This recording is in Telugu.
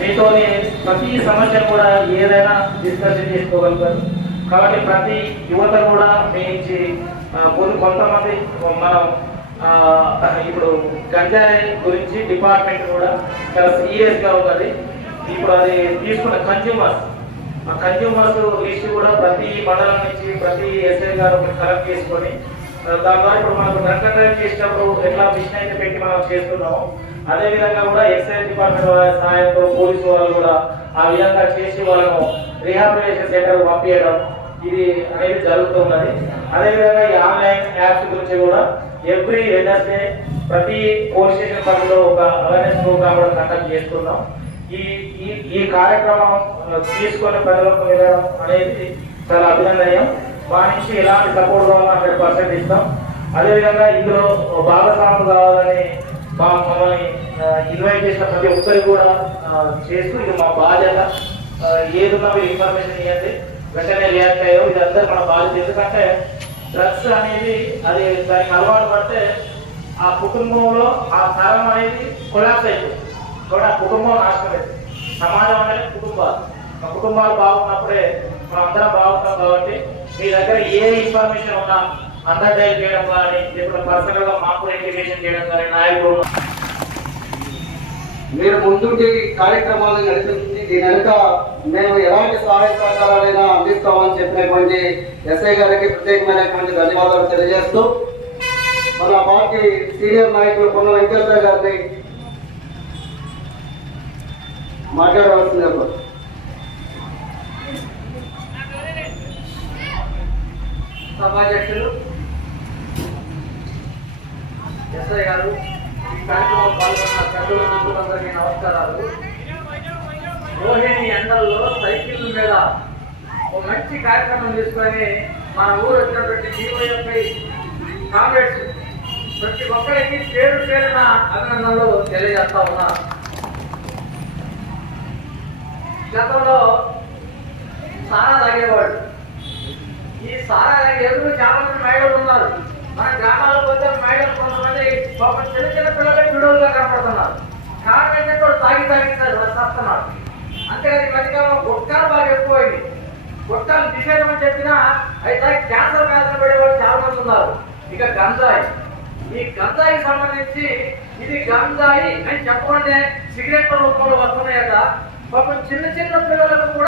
మీతోని ప్రతి సమస్యను కూడా ఏదైనా డిస్కషన్ చేసుకోగలుగుతారు. కాబట్టి ప్రతి యువత కూడా మీ నుంచి కొంతమంది మనం ఇప్పుడు గంజాయి గురించి డిపార్ట్మెంట్ కూడా చాలా సీరియస్గా ఉన్నది. ఇప్పుడు అది తీసుకున్న కన్జ్యూమర్స్ లిస్ట్ కూడా ప్రతి మండలం నుంచి ప్రతి ఎస్ఐ గారు కలెక్ట్ చేసుకొని దాని ద్వారా ఇప్పుడు మనకు డ్రంక్ డ్రైవ్ చేసినప్పుడు ఎట్లా మిషన్ అయితే పెట్టి మనం చేస్తున్నాము, అదేవిధంగా కూడా ఎక్సైజ్ డిపార్ట్మెంట్ వాళ్ళ సహాయంతో పోలీసు వాళ్ళు కూడా ఆ విధంగా చేసి వాళ్ళను రీహాబిలిటేషన్ సెంటర్ పంపించడం ఇది అనేది జరుగుతున్నది. అదేవిధంగా ఈ ఆన్లైన్ యాప్స్ గురించి కూడా ఎవ్రీ వెడ్నెస్డే ప్రతి పోలీస్ స్టేషన్ పరిధిలో ఒక అవేర్నెస్ ప్రోగ్రామ్ కూడా కండక్ట్ చేస్తున్నాం. ఈ కార్యక్రమం తీసుకొని ప్రజలకు వెళ్ళడం అనేది చాలా అభినందనీయం. మా నుంచి ఎలాంటి సపోర్ట్ కావాలని 100% ఇస్తాం. అదేవిధంగా ఇందులో భాగస్వాములు కావాలని మమ్మల్ని ఇన్వైట్ చేసిన ప్రతి ఒక్కరికి కూడా చేస్తూ ఇది మా బాధ్యత. ఏదున్నా మీరు ఇన్ఫర్మేషన్ ఇవ్వండి, వెంటనే రియాక్ట్ అయ్యో, ఇది అందరూ మన బాధ్యత. ఎందుకంటే డ్రగ్స్ అనేది అది దానికి అలవాటు పడితే ఆ కుటుంబంలో ఆ తరం అనేది కొలాప్స్ అయిపోతుంది. కూడా కుటుంబం నాశనం అవుతుంది. సమాజం అనేది కుటుంబాలు బాగున్నప్పుడే మనం అందరం బాగుంటాం. కాబట్టి మీ దగ్గర ఏ ఇన్ఫర్మేషన్ ఉన్నా అందర్ డైల్ చేయడం కానీ, లేకపోతే పర్సనల్గా మాకు ఇంటిమేషన్ చేయడం కానీ, నాయకులు మీరు ముందుండి కార్యక్రమాలు నడిపించి దీని వెనుక మేము ఎలాంటి సహాయ సహకారాలైనా అందిస్తామని చెప్పినటువంటి ఎస్ఐ గారికి ప్రత్యేకమైనటువంటి ధన్యవాదాలు తెలియజేస్తూ మన పార్టీ సీనియర్ నాయకులు పొన్న వెంకటేశ్వర గారిని మాట్లాడవలసిందే. సభాధ్యక్షులు ఎస్ఐ గారు, ఈ కార్యక్రమం పాల్గొన్న పెద్దల మిత్రులందరికీ నమస్కారాలు. రోహిణి ఎండల్లో సైకిల్ మీద ఒక మంచి కార్యక్రమం తీసుకొని మన ఊరు వచ్చినటువంటి జీవోపై కామ్రేడ్స్ ప్రతి ఒక్కరికి పేరున అభినందనలు తెలియజేస్తా ఉన్నా. గతంలో సారా తాగేవాడు, ఈ సారా ఎదురు చాలా మంది మహిళలు ఉన్నారు. మన గ్రామాల్లో పోతే మహిళలు కొంతమంది చిన్న చిన్న పిల్లలే విడుదలుగా కనపడుతున్నారు. కారణం ఏంటంటే వాడు తాగిస్తారు, వాళ్ళు చేస్తున్నారు. అంతేకాదు ఈ మధ్యకాలంలో గుట్కాలు బాగా ఎక్కువైంది. గుట్కాలు నిషేధం చెప్పినా అయితే క్యాన్సర్ వ్యాధులు పడే వాళ్ళు చాలా మంది ఉన్నారు. ఇక గంజాయి, ఈ గంజాయికి సంబంధించి ఇది గంజాయి అని చెప్పకుండా సిగరెట్ల రూపంలో వస్తున్నాయట. పాపం చిన్న చిన్న పిల్లలకు కూడా